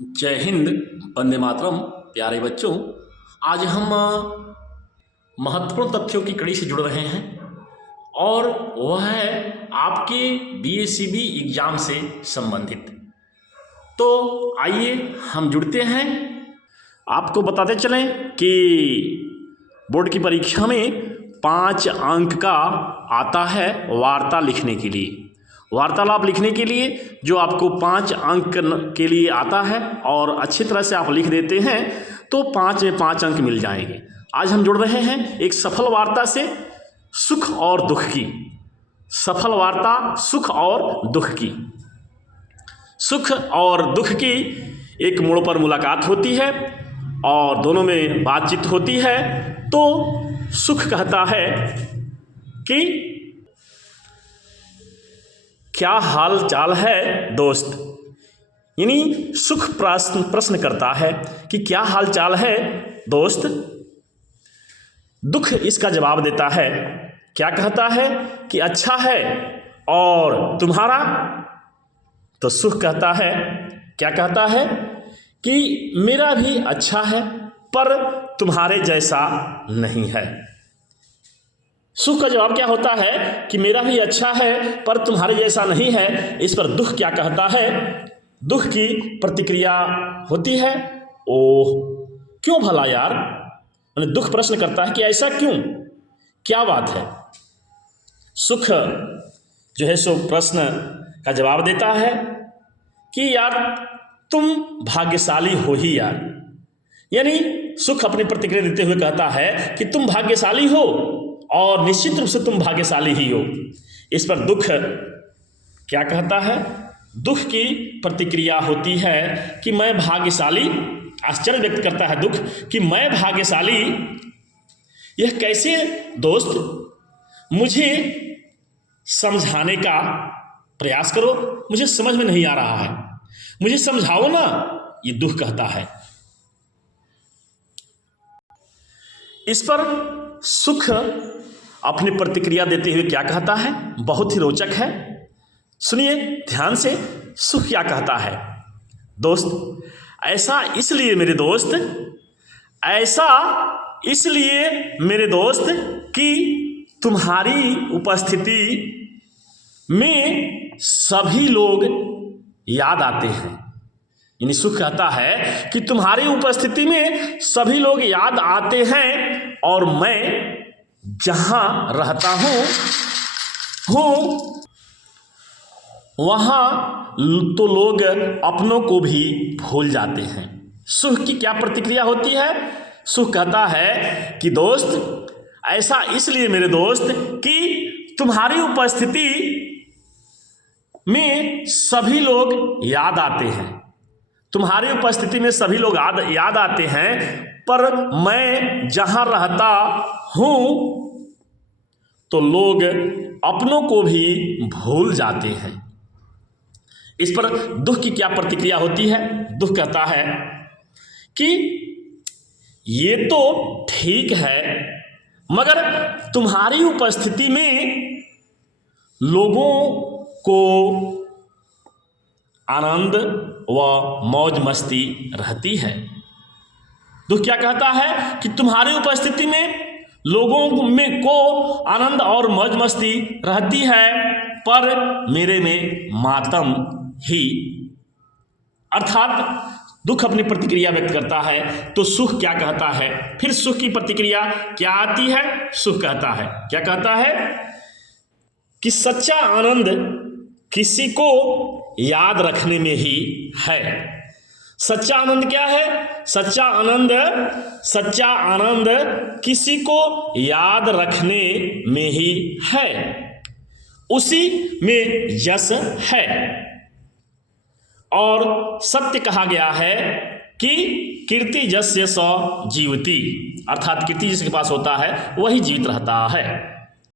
जय हिंद, वंदे मातरम। प्यारे बच्चों, आज हम महत्वपूर्ण तथ्यों की कड़ी से जुड़ रहे हैं और वह है आपके बीएससीबी एग्जाम से संबंधित। तो आइए हम जुड़ते हैं। आपको बताते चलें कि बोर्ड की परीक्षा में 5 अंक का आता है वार्ता लिखने के लिए। वार्तालाप लिखने के लिए जो आपको 5 अंक के लिए आता है और अच्छी तरह से आप लिख देते हैं तो 5 में 5 अंक मिल जाएंगे। आज हम जुड़ रहे हैं एक सफल वार्ता से, सुख और दुख की। सफल वार्ता सुख और दुख की। सुख और दुख की एक मोड़ पर मुलाकात होती है और दोनों में बातचीत होती है। तो सुख कहता है कि क्या हाल चाल है दोस्त, यानी सुख प्रश्न करता है कि क्या हाल चाल है दोस्त। दुख इसका जवाब देता है, क्या कहता है कि अच्छा है और तुम्हारा। तो सुख कहता है, क्या कहता है कि मेरा भी अच्छा है पर तुम्हारे जैसा नहीं है। सुख का जवाब क्या होता है कि मेरा भी अच्छा है पर तुम्हारे जैसा नहीं है। इस पर दुख क्या कहता है? दुख की प्रतिक्रिया होती है, ओह क्यों भला यार। दुख प्रश्न करता है कि ऐसा क्यों, क्या बात है। सुख जो है सो प्रश्न का जवाब देता है कि यार तुम भाग्यशाली हो ही यार। यानी सुख अपनी प्रतिक्रिया देते हुए कहता है कि तुम भाग्यशाली हो और निश्चित रूप से तुम भाग्यशाली ही हो। इस पर दुख क्या कहता है? दुख की प्रतिक्रिया होती है कि मैं भाग्यशाली। आश्चर्य व्यक्त करता है दुख कि मैं भाग्यशाली। यह कैसे दोस्त, मुझे समझाने का प्रयास करो, मुझे समझ में नहीं आ रहा है, मुझे समझाओ ना। ये दुख कहता है। इस पर सुख अपनी प्रतिक्रिया देते हुए क्या कहता है? बहुत ही रोचक है, सुनिए ध्यान से। सुख क्या कहता है? दोस्त ऐसा इसलिए मेरे दोस्त, ऐसा इसलिए मेरे दोस्त कि तुम्हारी उपस्थिति में सभी लोग याद आते हैं। यानी सुख कहता है कि तुम्हारी उपस्थिति में सभी लोग याद आते हैं और मैं जहां रहता हूं वहां तो लोग अपनों को भी भूल जाते हैं। सुख की क्या प्रतिक्रिया होती है? सुख कहता है कि दोस्त ऐसा इसलिए मेरे दोस्त कि तुम्हारी उपस्थिति में सभी लोग याद आते हैं। तुम्हारी उपस्थिति में सभी लोग याद आते हैं पर मैं जहां रहता हूं तो लोग अपनों को भी भूल जाते हैं। इस पर दुख की क्या प्रतिक्रिया होती है? दुख कहता है कि ये तो ठीक है मगर तुम्हारी उपस्थिति में लोगों को आनंद व मौज मस्ती रहती है। दुख क्या कहता है कि तुम्हारी उपस्थिति में लोगों में को आनंद और मौज मस्ती रहती है पर मेरे में मातम ही। अर्थात दुख अपनी प्रतिक्रिया व्यक्त करता है तो सुख क्या कहता है? फिर सुख की प्रतिक्रिया क्या आती है? सुख कहता है, क्या कहता है कि सच्चा आनंद किसी को याद रखने में ही है। सच्चा आनंद क्या है? सच्चा आनंद किसी को याद रखने में ही है, उसी में यश है। और सत्य कहा गया है कि कीर्ति यस्य स जीवति, अर्थात कीर्ति जिसके पास होता है वही जीवित रहता है।